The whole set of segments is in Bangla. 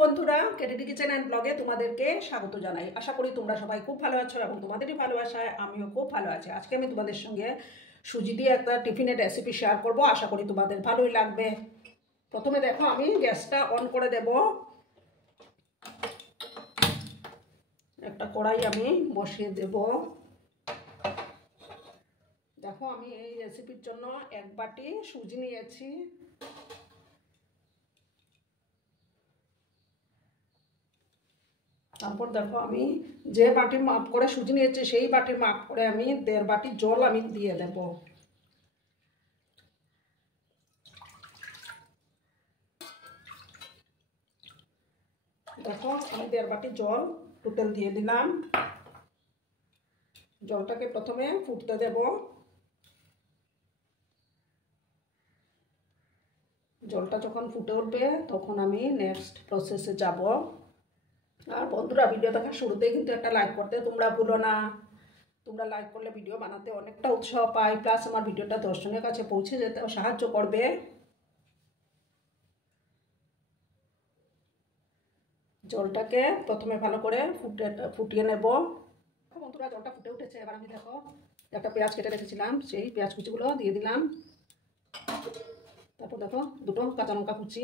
বন্ধুরা, কেটিডি কিচেন অ্যান্ড ব্লগে তোমাদেরকে স্বাগত জানাই। আশা করি তোমরা সবাই খুব ভালো আছো এবং তোমাদেরই ভালোবাসায় আমিও খুব ভালো আছি। আজকে আমি তোমাদের সঙ্গে সুজি দিয়ে একটা টিফিনের রেসিপি শেয়ার করব। আশা করি তোমাদের ভালোই লাগবে। প্রথমে দেখো, আমি গ্যাসটা অন করে দেব। একটা কড়াই আমি বসিয়ে দেব। দেখো, আমি এই রেসিপির জন্য 1 বাটি সুজি নিয়েছি। তারপর দেখো, আমি যে বাটির মাপ করে সুজি নিয়েছি সেই বাটির মাপ করে আমি 1.5 বাটি জল আমি দিয়ে দেব। দেখো, আমি 1.5 বাটি জল টোটাল দিয়ে দিলাম। জলটাকে প্রথমে ফুটতে দেব। জলটা যখন ফুটে উঠবে তখন আমি নেক্সট প্রসেসে যাব। আর বন্ধুরা, ভিডিও দেখার শুরুতেই কিন্তু একটা লাইক করতে তোমরা ভুলো না। তোমরা লাইক করলে ভিডিও বানাতে অনেকটা উৎসাহ পাই, প্লাস আমার ভিডিওটা দর্শকের কাছে পৌঁছে যেতে সাহায্য করবে। জলটাকে প্রথমে ভালো করে ফুটিয়ে নেব। বন্ধুরা, জলটা ফুটে উঠেছে। এবার আমি দেখো একটা পেঁয়াজ কেটে রেখেছিলাম, সেই পেঁয়াজ কুচিগুলো দিয়ে দিলাম। তারপর দেখো, 2টো কাঁচা লঙ্কা কুচি,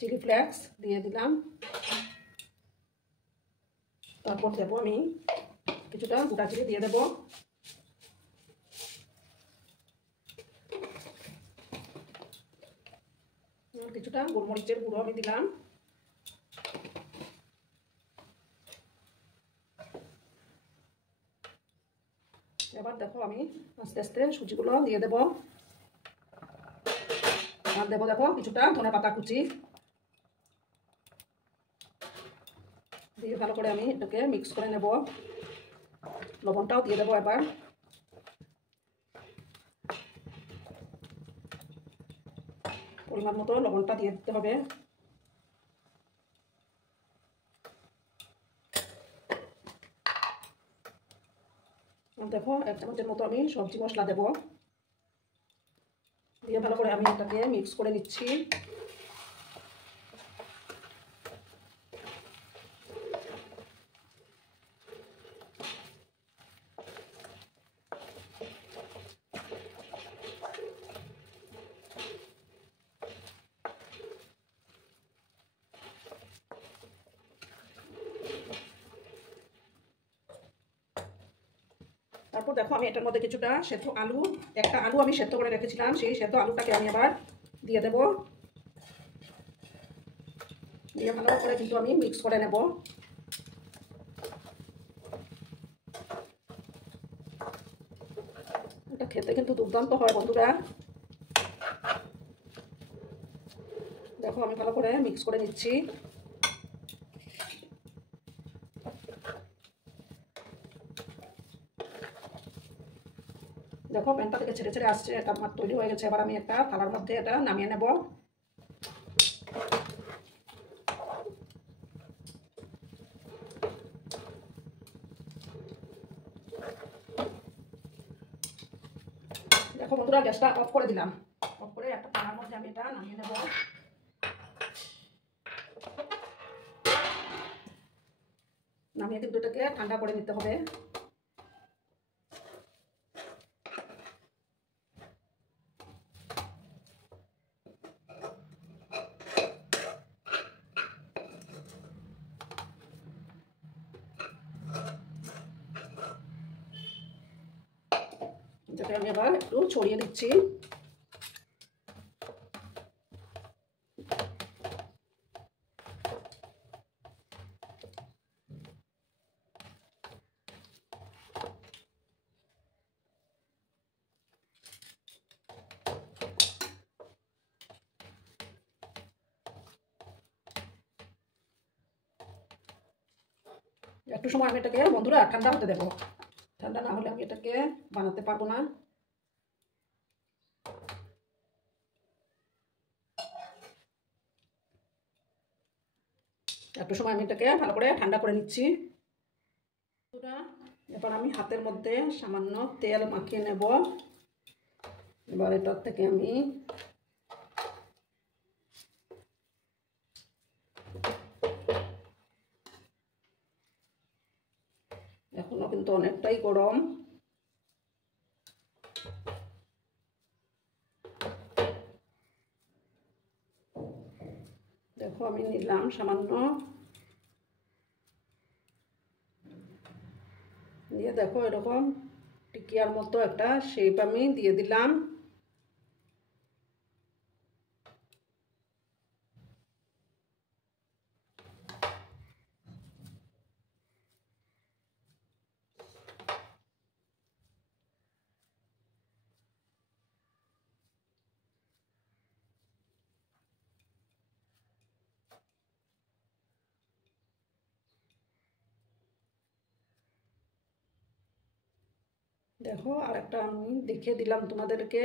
চিলি ফ্লেক্স দিয়ে দিলাম। তারপর দেবো আমি কিছুটা গোটা জিরে দিয়ে দেবো। কিছুটা গোলমরিচের গুঁড়ো আমি দিলাম। এবার দেখো, আমি আস্তে আস্তে সুজিগুলো দিয়ে দেব। আর দেবো দেখো কিছুটা ধনেপাতা কুচি দিয়ে ভালো করে আমি এটাকে মিক্স করে নেব। লবণটাও দিয়ে দেবো। এবার পরিমাণ মতো লবণটা দিয়ে দিতে হবে। দেখো, 1 চামচের মতো আমি সবজি মশলা দেব। দিয়ে ভালো করে আমি এটাকে মিক্স করে নিচ্ছি। তারপর দেখো, আমি এটার মধ্যে কিছুটা সেদ্ধ আলু, একটা আলু আমি সেদ্ধ করে রেখেছিলাম, সেই সেদ্ধ আলুটাকে আমি আবার দিয়ে দেব। দিয়ে ভালো করে কিন্তু আমি মিক্স করে নেব। এটা খেতে কিন্তু দুর্দান্ত হয় বন্ধুরা। দেখো, আমি ভালো করে মিক্স করে নিচ্ছি। দেখো, প্যানটা থেকে ছেড়ে ছেড়ে আসছে, এটা আমার তৈরি হয়ে গেছে। এবার আমি একটা থালার মধ্যে এটা নামিয়ে নেব। দেখো বন্ধুরা, গ্যাসটা অফ করে দিলাম। অফ করে একটা থালার মধ্যে আমি এটা নামিয়ে নেব। নামিয়ে কিন্তু এটাকে ঠান্ডা করে নিতে হবে। এটাকে আমি এবার একটু ছড়িয়ে দিচ্ছি। একটু সময় আমি এটাকে বন্ধুরা ঠান্ডা হতে দেবো। ঠান্ডা না হলে আমি এটাকে বানাতে পারবো না। একটু সময় আমি এটাকে ভালো করে ঠান্ডা করে নিচ্ছি। এবার আমি হাতের মধ্যে সামান্য তেল মাখিয়ে নেব। এবার এটার থেকে আমি কিন্তু অনেকটাই গরম। দেখো আমি নিলাম সামান্য, দিয়ে দেখো এরকম টিকিয়ার মতো একটা শেপ আমি দিয়ে দিলাম। দেখো আরেকটা আমি দেখিয়ে দিলাম তোমাদেরকে।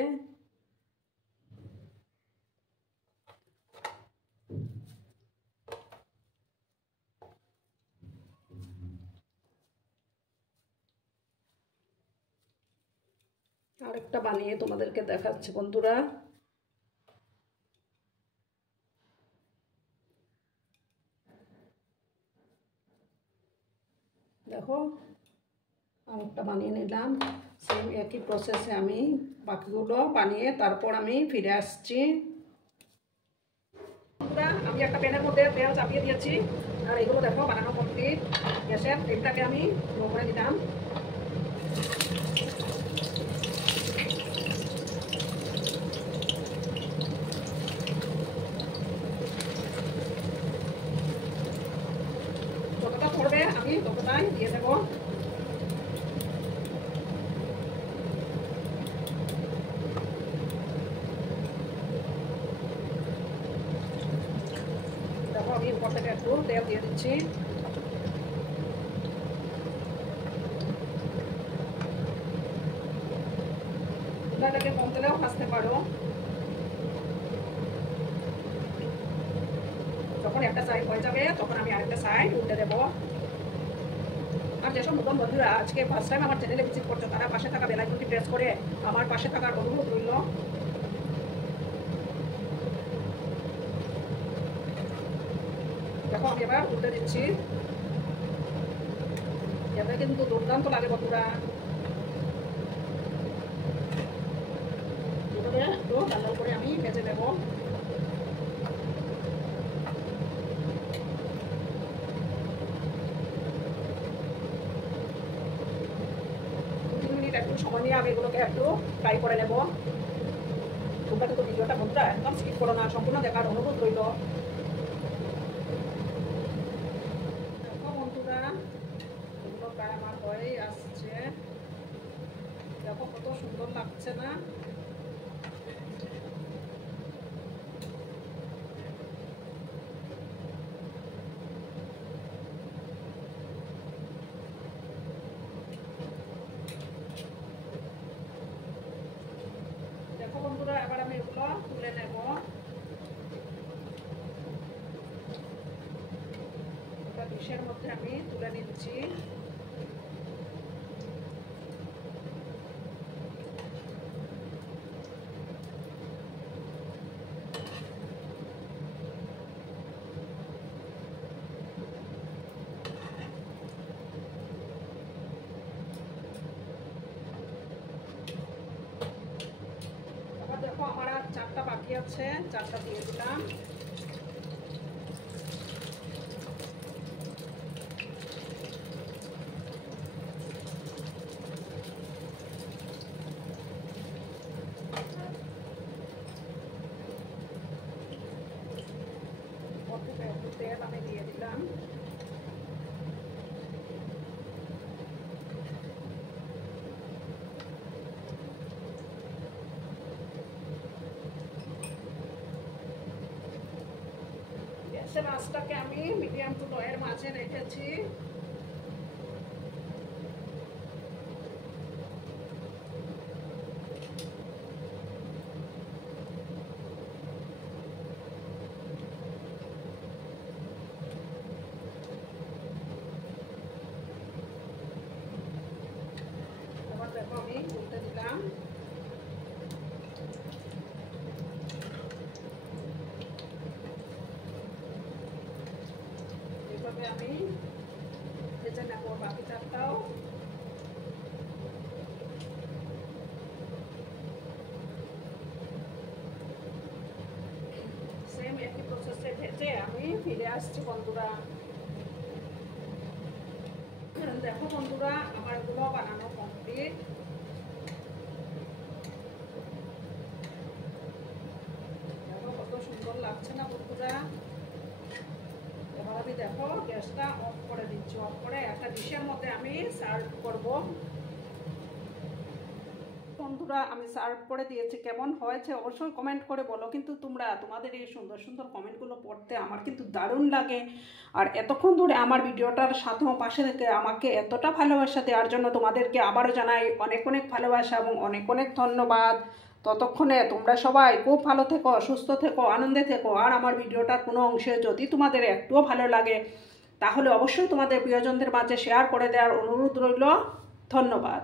আরেকটা বানিয়ে তোমাদেরকে দেখাচ্ছি বন্ধুরা। দেখো আরেকটা বানিয়ে নিলাম, সেম একই প্রসেসে আমি বাকিগুলো বানিয়ে তারপর আমি ফিরে আসছি। বন্ধুরা আমি একটা প্যানের মধ্যে তেল চাপিয়ে দিয়েছি, আর এগুলো দেখো বানানো কমপ্লিট। গ্যাসের ফ্লেমটাকে আমি লো করে দিলাম। যতটা পড়বে আমি ততটাই দিয়ে দেবো। দেখো আমি উপর থেকে একটু তেল দিয়ে দিচ্ছি। চুলাটাকে কম তেলেও ভাজতে পারো। যখন একটা সাইড হয়ে যাবে তখন আমি আরেকটা সাইড উল্টে দেবো। আর যেসব নতুন বন্ধুরা আজকে ফার্স্ট টাইম আমার চ্যানেলে ভিজিট করছো, তারা পাশে থাকা বেল আইকনটি প্রেস করে আমার পাশে থাকার অনুরোধ রইল। দেখো আমি এবার উল্টে দিচ্ছি। এতে কিন্তু দুর্দান্ত লাগে বন্ধুরা। এভাবে একটু লাল লাল করে আমি ভেজে নেব। একটু সময় নিয়ে আমি এগুলোকে একটু ফ্রাই করে নেব। তোমরা কিন্তু ভিডিওটা বন্ধুরা একদম স্কিপ করো না, সম্পূর্ণ দেখার অনুরোধ রইল। দেখো বন্ধুরা এগুলো প্রায় আমার হয়েই আসছে। দেখো কত সুন্দর লাগছে না? দেখো বন্ধুরা এবার আমি এগুলো তুলে নেব। একটা ডিশের মধ্যে আমি তুলে নিচ্ছি। দেখো আমার আর 4টা বাকি আছে, 4টা দিয়ে দিলাম। তেল আমি দিয়ে দিলাম। গ্যাসের আঁচটাকে আমি মিডিয়াম টু লো এর মাঝে রেখেছি। এবার দেখো আমি উল্টে দিলাম। এইভাবে আমি ভেজে নেব বাকি 4টাও। ভেজে আমি ফিরে আসছি বন্ধুরা। দেখো বন্ধুরা, আমার এগুলো বানানো কমপ্লিট। দেখো কত সুন্দর লাগছে না বন্ধুরা। এবার আমি দেখো গ্যাসটা অফ করে দিচ্ছি। অফ করে একটা ডিশের মধ্যে আমি সার্ভ করব। বন্ধুরা আমি সার্ভ করে দিয়েছি, কেমন হয়েছে অবশ্যই কমেন্ট করে বলো। কিন্তু তোমাদের এই সুন্দর সুন্দর কমেন্টগুলো পড়তে আমার কিন্তু দারুণ লাগে। আর এতক্ষণ ধরে আমার ভিডিওটার সাথে পাশে থেকে আমাকে এতটা ভালোবাসা দেওয়ার জন্য তোমাদেরকে আবারও জানাই অনেক অনেক ভালোবাসা এবং অনেক অনেক ধন্যবাদ। ততক্ষণে তোমরা সবাই খুব ভালো থেকো, সুস্থ থেকো, আনন্দে থেকো। আর আমার ভিডিওটার কোনো অংশে যদি তোমাদের একটুও ভালো লাগে তাহলে অবশ্যই তোমাদের প্রিয়জনদের মাঝে শেয়ার করে দেওয়ার অনুরোধ রইল। ধন্যবাদ।